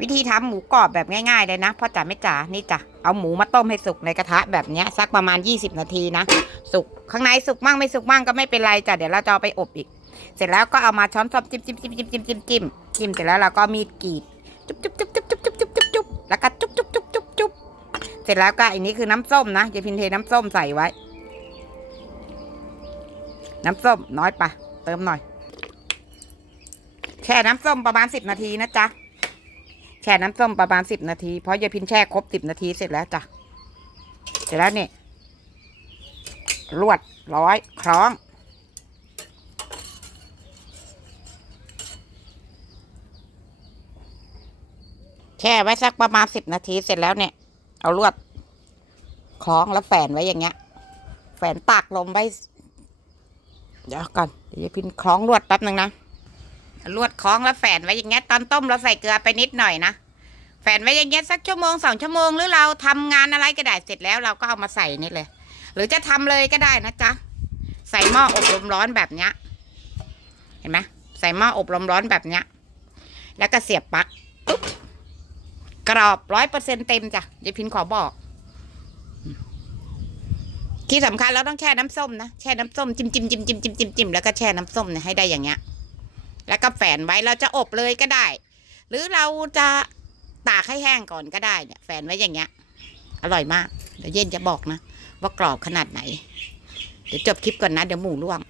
วิธีทำหมูกรอบแบบง่ายๆเลยนะพ่อจ๋าไม่จ๋านี่จ้ะเอาหมูมาต้มให้สุกในกระทะแบบนี้สักประมาณ 20 นาทีนะ สุกข้างในสุกมั่งไม่สุกมั่งก็ไม่เป็นไรจ้ะเดี๋ยวเราจะเอาไปอบอีก เสร็จแล้วก็เอามาช้อนส้อมจิ้มจิ้มจิ้มจิ้มจิ้มจิ้มจิ้มจิ้มเสร็จแล้วเราก็มีดกรีดจุ๊บจุ๊บจุ๊บจุ๊บจุ๊บจุ๊บจุ๊บจุ๊บแล้วก็จุ๊บจุ๊บจุ๊บจุ๊บจุ๊บเสร็จแล้วก็อันนี้คือน้ำส้มนะยายพินเทน้ำส้มใส่ไว้ น้ำส้มน้อยไปเติมหน่อยแช่น้ำส้มประมาณสิบนาทีนะจ๊ะ ช่น้ำส้มประมาณสิบนาที เพราะยายพินแช่ครบสิบนาทีเสร็จแล้วจ้ะ เสร็จแล้วเนี่ยลวดร้อยคล้อง แช่ไว้สักประมาณสิบนาทีเสร็จแล้วเนี่ย เอาลวดคล้องแล้วแฝนไว้อย่างเงี้ย แฝนตากลมไว้ เดี๋ยวก่อนเดี๋ยวยายพินคล้องลวดแป๊บหนึ่งนะลวดคล้องแล้วแฝนไว้อย่างเงี้ยตอนต้มเราใส่เกลือไปนิดหน่อยนะ แฝนไว้อย่างเงี้ยสักชั่วโมงสองชั่วโมงหรือเราทำงานอะไรก็ได้เสร็จแล้วเราก็เอามาใส่นี่เลย หรือจะทำเลยก็ได้นะจ๊ะใส่หม้ออบลมร้อนแบบเนี้ย เห็นไหมใส่หม้ออบลมร้อนแบบเนี้ย แล้วก็เสียบปลั๊กกรอบร้อยเปอร์เซ็นเต็มจ้ะยายพินขอบอก ที่สำคัญเราต้องแช่น้ำส้มนะแช่น้ำส้มจิ้มจิ้มจิ้มจิ้มจิ้มจิ้มจิ้มแล้วก็แช่น้ำส้มเนี่ยให้ได้อย่างเงี้ย แล้วก็แฝนไว้เราจะอบเลยก็ได้ หรือเราจะ ตากให้แห้งก่อนก็ได้เนี่ยแฝนไว้อย่างเงี้ย อร่อยมาก เดี๋ยวเย็นจะบอกนะ ว่ากรอบขนาดไหน เดี๋ยวจบคลิปก่อนนะ เดี๋ยวหมูร่วง